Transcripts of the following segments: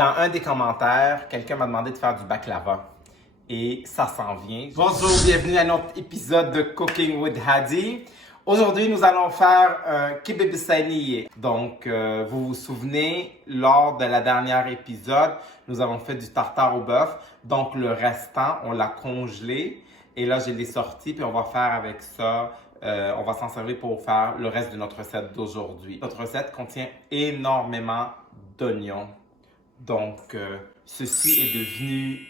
Dans un des commentaires, quelqu'un m'a demandé de faire du baklava. Et ça s'en vient. Bonjour, bienvenue à notre épisode de Cooking with Hadi. Aujourd'hui, nous allons faire un kibbeh b'saniye. Donc, vous vous souvenez, lors de la dernière épisode, nous avons fait du tartare au bœuf. Donc, le restant, on l'a congelé. Et là, je l'ai sorti, puis on va faire avec ça, on va s'en servir pour faire le reste de notre recette d'aujourd'hui. Notre recette contient énormément d'oignons. Donc, ceci est devenu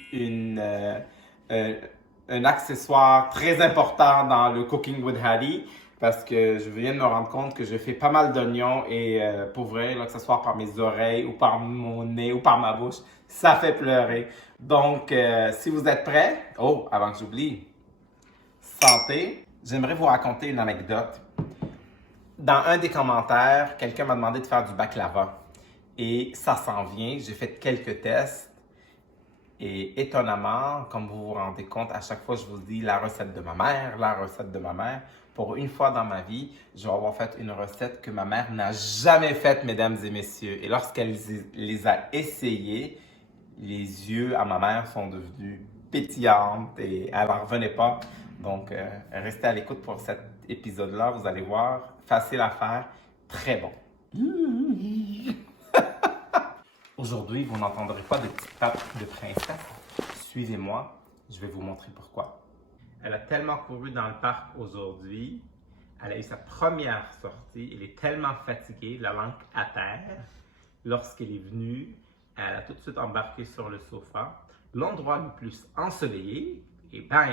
un accessoire très important dans le Cooking with Hadi parce que je viens de me rendre compte que je fais pas mal d'oignons et pour vrai, là, que ce soit par mes oreilles ou par mon nez ou par ma bouche, ça fait pleurer. Donc, si vous êtes prêts, avant que j'oublie, santé, j'aimerais vous raconter une anecdote. Dans un des commentaires, quelqu'un m'a demandé de faire du baklava. Et ça s'en vient. J'ai fait quelques tests. Et étonnamment, comme vous vous rendez compte, à chaque fois, je vous dis la recette de ma mère, la recette de ma mère. Pour une fois dans ma vie, je vais avoir fait une recette que ma mère n'a jamais faite, mesdames et messieurs. Et lorsqu'elle les a essayées, les yeux à ma mère sont devenus pétillants et elle n'en revenait pas. Donc, restez à l'écoute pour cet épisode-là. Vous allez voir, facile à faire, très bon. Aujourd'hui, vous n'entendrez pas de petites tapes de princesse. Suivez-moi, je vais vous montrer pourquoi. Elle a tellement couru dans le parc aujourd'hui. Elle a eu sa première sortie. Elle est tellement fatiguée, la langue à terre. Lorsqu'elle est venue, elle a tout de suite embarqué sur le sofa. L'endroit le plus ensoleillé, et bang,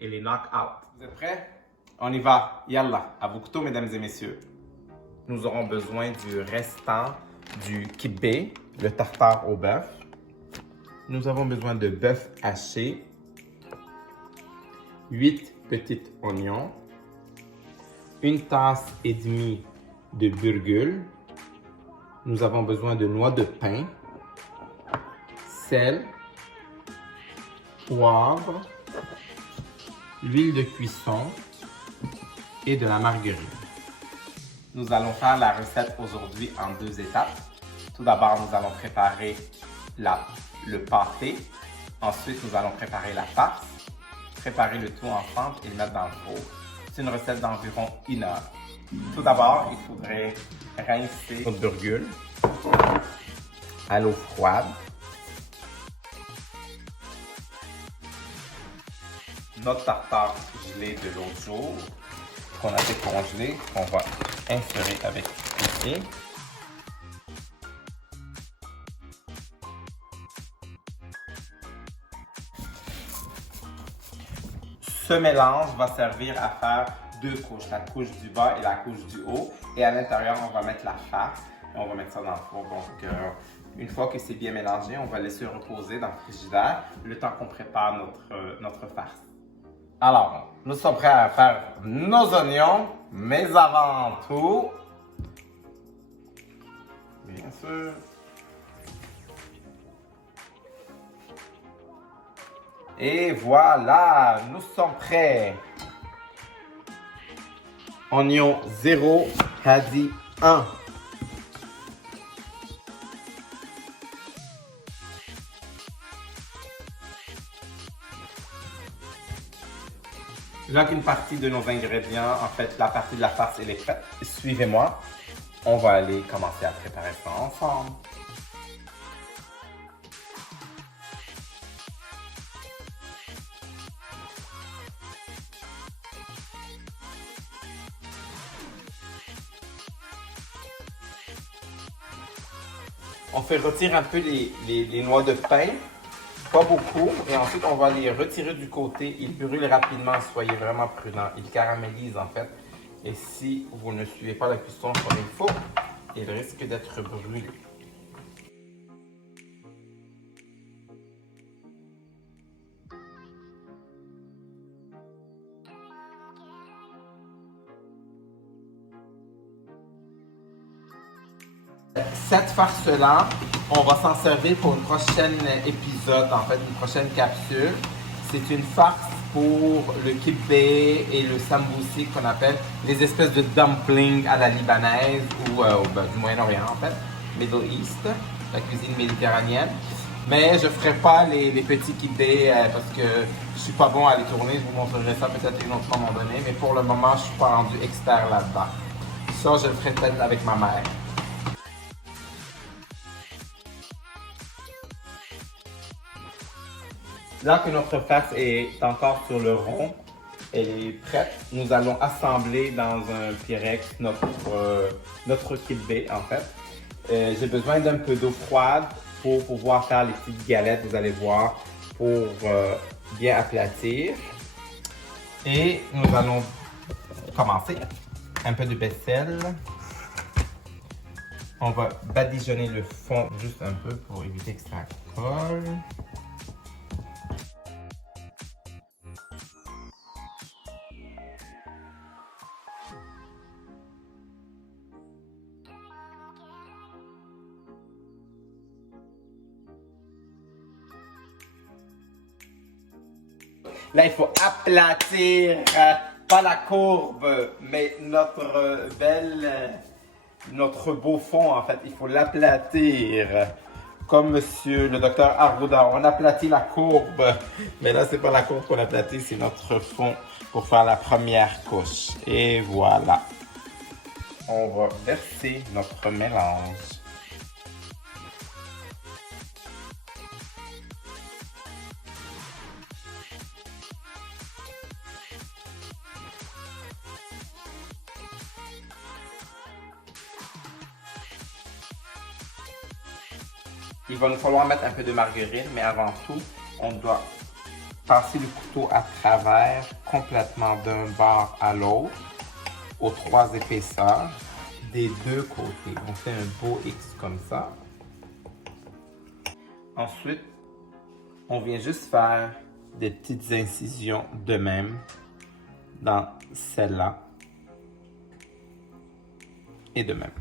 elle est knock-out. Vous êtes prêts? On y va. Yallah, à vos couteaux, mesdames et messieurs. Nous aurons besoin du restant du kibbeh, le tartare au bœuf. Nous avons besoin de bœuf haché, 8 petits oignons, 1,5 tasse de burgul. Nous avons besoin de noix de pain, sel, poivre, l'huile de cuisson et de la margarine. Nous allons faire la recette aujourd'hui en 2 étapes. Tout d'abord, nous allons préparer le pâté. Ensuite, nous allons préparer la farce, préparer le tout ensemble et le mettre dans le four. C'est une recette d'environ 1 heure. Tout d'abord, il faudrait rincer notre burgul à l'eau froide. Notre tartare gelé de l'autre jour, qu'on a décongelé, qu'on va insérer avec ici. Ce mélange va servir à faire 2 couches, la couche du bas et la couche du haut. Et à l'intérieur, on va mettre la farce et on va mettre ça dans le four. Donc, une fois que c'est bien mélangé, on va laisser reposer dans le frigidaire le temps qu'on prépare notre farce. Alors, nous sommes prêts à faire nos oignons, mais avant tout, bien sûr, et voilà, nous sommes prêts. Oignon 0, Hadi 1. Là qu'une partie de nos ingrédients, en fait, la partie de la farce, elle est prête. Suivez-moi. On va aller commencer à préparer ça ensemble. On fait retirer un peu les noix de pain, pas beaucoup, et ensuite on va les retirer du côté. Ils brûlent rapidement, soyez vraiment prudents. Ils caramélisent en fait. Et si vous ne suivez pas la cuisson comme il faut, ils risquent d'être brûlés. Cette farce-là, on va s'en servir pour une prochaine épisode, en fait, une prochaine capsule. C'est une farce pour le kibbeh et le samboussi qu'on appelle les espèces de dumplings à la libanaise ou du Moyen-Orient en fait, Middle East. la cuisine méditerranéenne. Mais je ne ferai pas les petits kibbés parce que je ne suis pas bon à les tourner. Je vous montrerai ça peut-être une autre moment donné. Mais pour le moment, je ne suis pas rendu expert là-dedans. Ça, je le ferai peut-être avec ma mère. Là que notre farce est encore sur le rond, elle est prête. Nous allons assembler dans un Pyrex notre kibbé en fait. J'ai besoin d'un peu d'eau froide pour pouvoir faire les petites galettes, vous allez voir, pour bien aplatir. Et nous allons commencer. Un peu de vaisselle. On va badigeonner le fond juste un peu pour éviter que ça colle. Là, il faut aplatir, pas la courbe, mais notre beau fond, en fait. Il faut l'aplatir. Comme monsieur le docteur Arruda, on aplatit la courbe. Mais là, c'est pas la courbe qu'on aplatit, c'est notre fond pour faire la première couche. Et voilà. On va verser notre mélange. Il va nous falloir mettre un peu de margarine, mais avant tout, on doit passer le couteau à travers complètement d'un bord à l'autre, aux 3 épaisseurs, des 2 côtés. On fait un beau X comme ça. Ensuite, on vient juste faire des petites incisions de même dans celle-là et de même.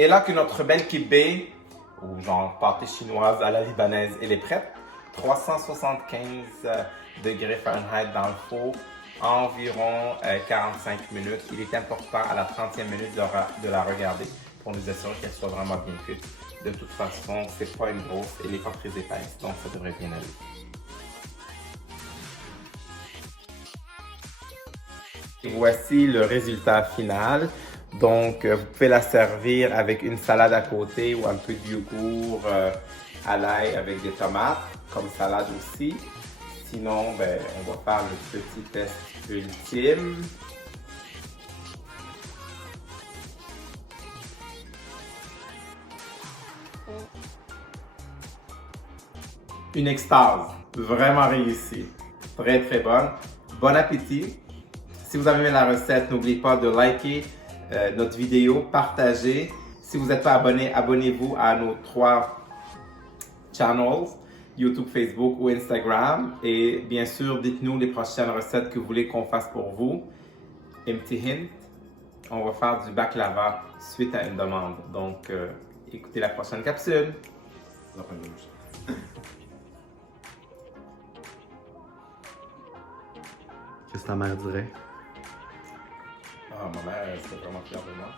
Et là que notre belle kibbé, ou genre pâté chinoise à la libanaise, elle est prête. 375 degrés Fahrenheit dans le four, environ 45 minutes. Il est important à la 30e minute de la regarder pour nous assurer qu'elle soit vraiment bien cuite. De toute façon, c'est pas une grosse, elle n'est pas très épaisse, donc ça devrait bien aller. Et voici le résultat final. Donc, vous pouvez la servir avec une salade à côté ou un peu de yogourt à l'ail avec des tomates, comme salade aussi. Sinon, ben, on va faire le petit test ultime. Une extase, vraiment réussie. Très très bonne. Bon appétit. Si vous avez aimé la recette, n'oubliez pas de liker notre vidéo, partager. Si vous n'êtes pas abonné, abonnez-vous à nos 3 channels, YouTube, Facebook ou Instagram. Et bien sûr, dites-nous les prochaines recettes que vous voulez qu'on fasse pour vous. Un petit hint, on va faire du baklava suite à une demande. Donc, écoutez la prochaine capsule. Qu'est-ce que ta mère dirait? Ah, ma mère, c'était vraiment fière de moi.